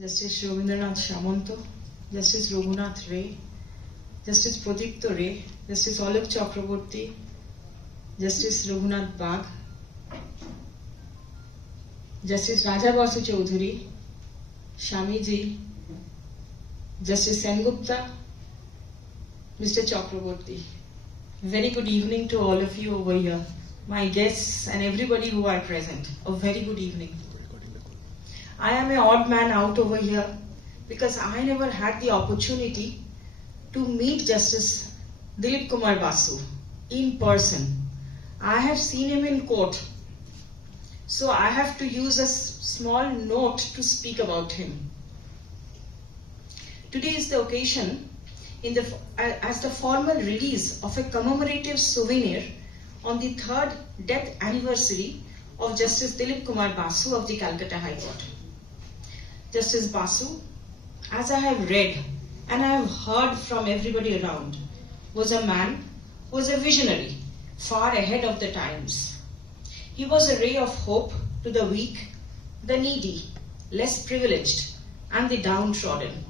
Justice Rabindranath Shamanto, Justice Raghunath Ray, Justice Pradipta Ray, Justice Alok Chakraborty, Justice Raghunath Bagh, Justice Raja Basu Chaudhary, Shamiji, Justice Sengupta, Mr. Chakraborty. Very good evening to all of you over here, my guests and everybody who are present. A very good evening. I am an odd man out over here because I never had the opportunity to meet Justice Dilip Kumar Basu in person. I have seen him in court, so I have to use a small note to speak about him. Today is the occasion as the formal release of a commemorative souvenir on the 3rd death anniversary of Justice Dilip Kumar Basu of the Calcutta High Court. Justice Basu, as I have read and I have heard from everybody around, was a man who was a visionary, far ahead of the times. He was a ray of hope to the weak, the needy, less privileged, and the downtrodden.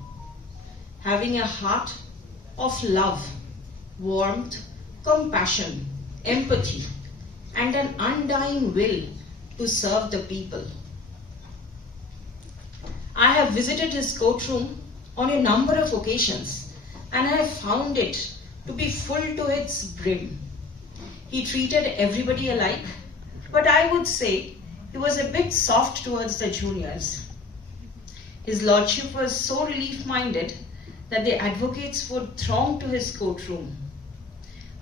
Having a heart of love, warmth, compassion, empathy, and an undying will to serve the people. I have visited his courtroom on a number of occasions and I have found it to be full to its brim. He treated everybody alike, but I would say he was a bit soft towards the juniors. His lordship was so relief-minded that the advocates would throng to his courtroom.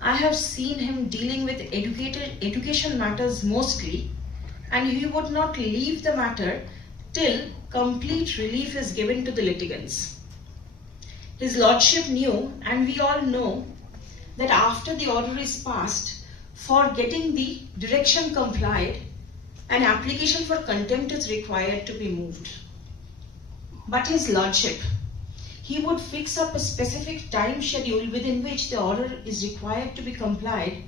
I have seen him dealing with education matters mostly, and he would not leave the matter till complete relief is given to the litigants. His lordship knew, and we all know, that after the order is passed, for getting the direction complied, an application for contempt is required to be moved. But his lordship, he would fix up a specific time schedule within which the order is required to be complied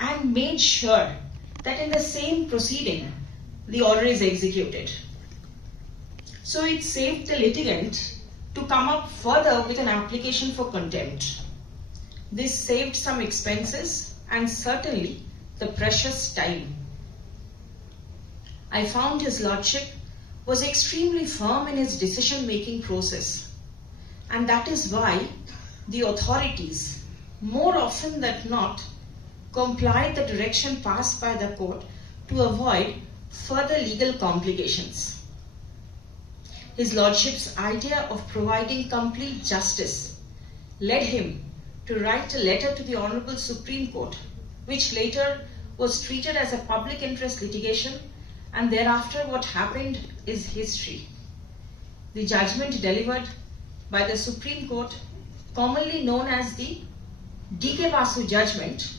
and made sure that in the same proceeding, the order is executed. So it saved the litigant to come up further with an application for contempt. This saved some expenses and certainly the precious time. I found his lordship was extremely firm in his decision-making process, and that is why the authorities, more often than not, complied the direction passed by the court to avoid further legal complications. His lordship's idea of providing complete justice led him to write a letter to the Honorable Supreme Court, which later was treated as a public interest litigation, and thereafter what happened is history. The judgment delivered by the Supreme Court, commonly known as the D.K. Basu judgment,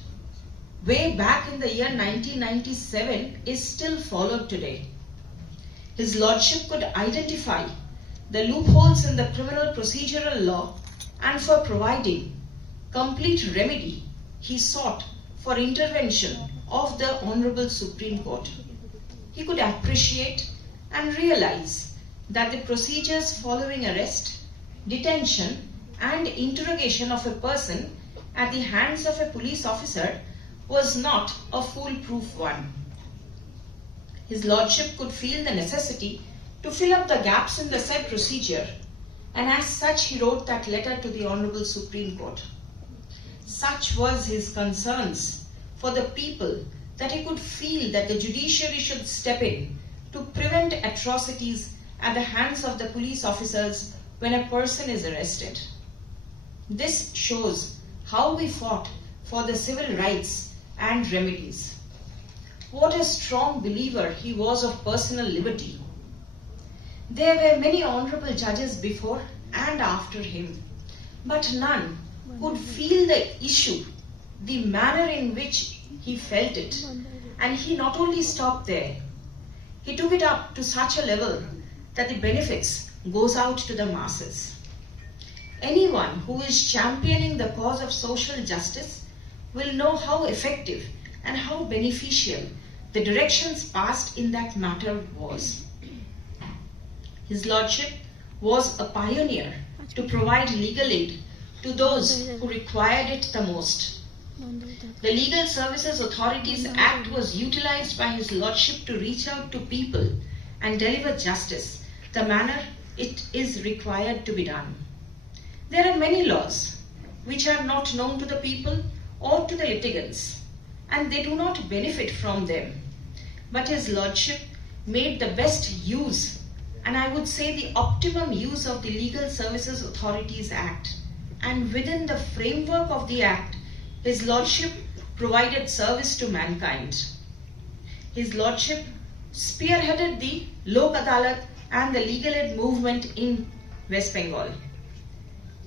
way back in the year 1997, is still followed today. His lordship could identify the loopholes in the criminal procedural law, and for providing complete remedy, he sought for intervention of the Honorable Supreme Court. He could appreciate and realize that the procedures following arrest, detention, and interrogation of a person at the hands of a police officer was not a foolproof one. His lordship could feel the necessity to fill up the gaps in the said procedure, and as such he wrote that letter to the Honorable Supreme Court. Such was his concerns for the people that he could feel that the judiciary should step in to prevent atrocities at the hands of the police officers when a person is arrested. This shows how we fought for the civil rights and remedies. What a strong believer he was of personal liberty. There were many honorable judges before and after him, but none could feel the issue, the manner in which he felt it. And he not only stopped there, he took it up to such a level that the benefits goes out to the masses. Anyone who is championing the cause of social justice will know how effective and how beneficial the directions passed in that matter was. His Lordship was a pioneer to provide legal aid to those who required it the most. The Legal Services Authorities Act was utilized by His Lordship to reach out to people and deliver justice the manner it is required to be done. There are many laws which are not known to the people or to the litigants, and they do not benefit from them. But His Lordship made the best use, and I would say the optimum use, of the Legal Services Authorities Act. And within the framework of the Act, His Lordship provided service to mankind. His Lordship spearheaded the Lok Adalat and the legal aid movement in West Bengal.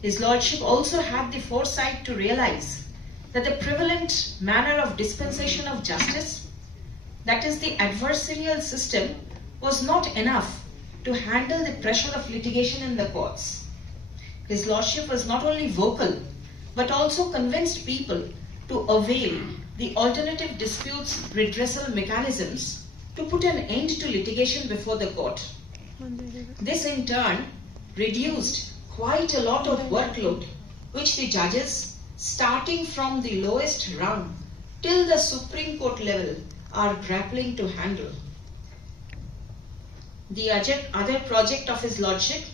His Lordship also had the foresight to realize that the prevalent manner of dispensation of justice, that is the adversarial system, was not enough to handle the pressure of litigation in the courts. His Lordship was not only vocal, but also convinced people to avail the alternative disputes redressal mechanisms to put an end to litigation before the court. This in turn reduced quite a lot of workload which the judges, starting from the lowest rung till the Supreme Court level, are grappling to handle. The other project of His Lordship,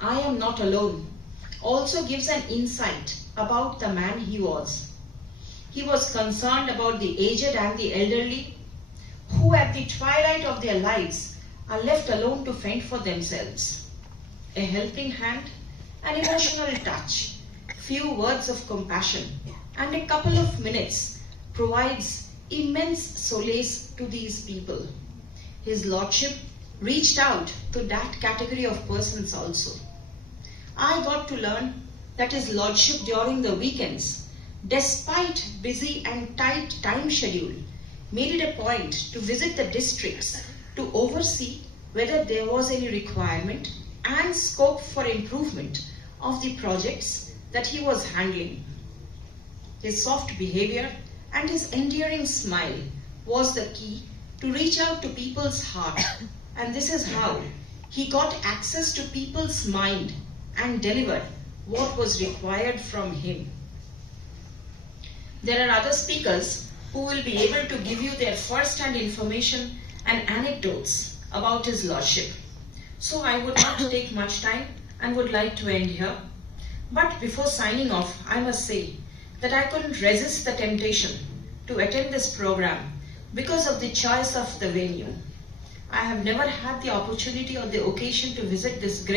I Am Not Alone, also gives an insight about the man he was. He was concerned about the aged and the elderly, who at the twilight of their lives are left alone to fend for themselves. A helping hand, an emotional touch, few words of compassion, and a couple of minutes provides immense solace to these people. His Lordship reached out to that category of persons also. I got to learn that His Lordship during the weekends, despite busy and tight time schedule, made it a point to visit the districts to oversee whether there was any requirement and scope for improvement of the projects that he was handling. His soft behavior and his endearing smile was the key to reach out to people's heart, and this is how he got access to people's mind and delivered what was required from him. There are other speakers who will be able to give you their first-hand information and anecdotes about His Lordship. So I would not take much time and would like to end here. But before signing off, I must say that I couldn't resist the temptation to attend this program because of the choice of the venue. I have never had the opportunity or the occasion to visit this great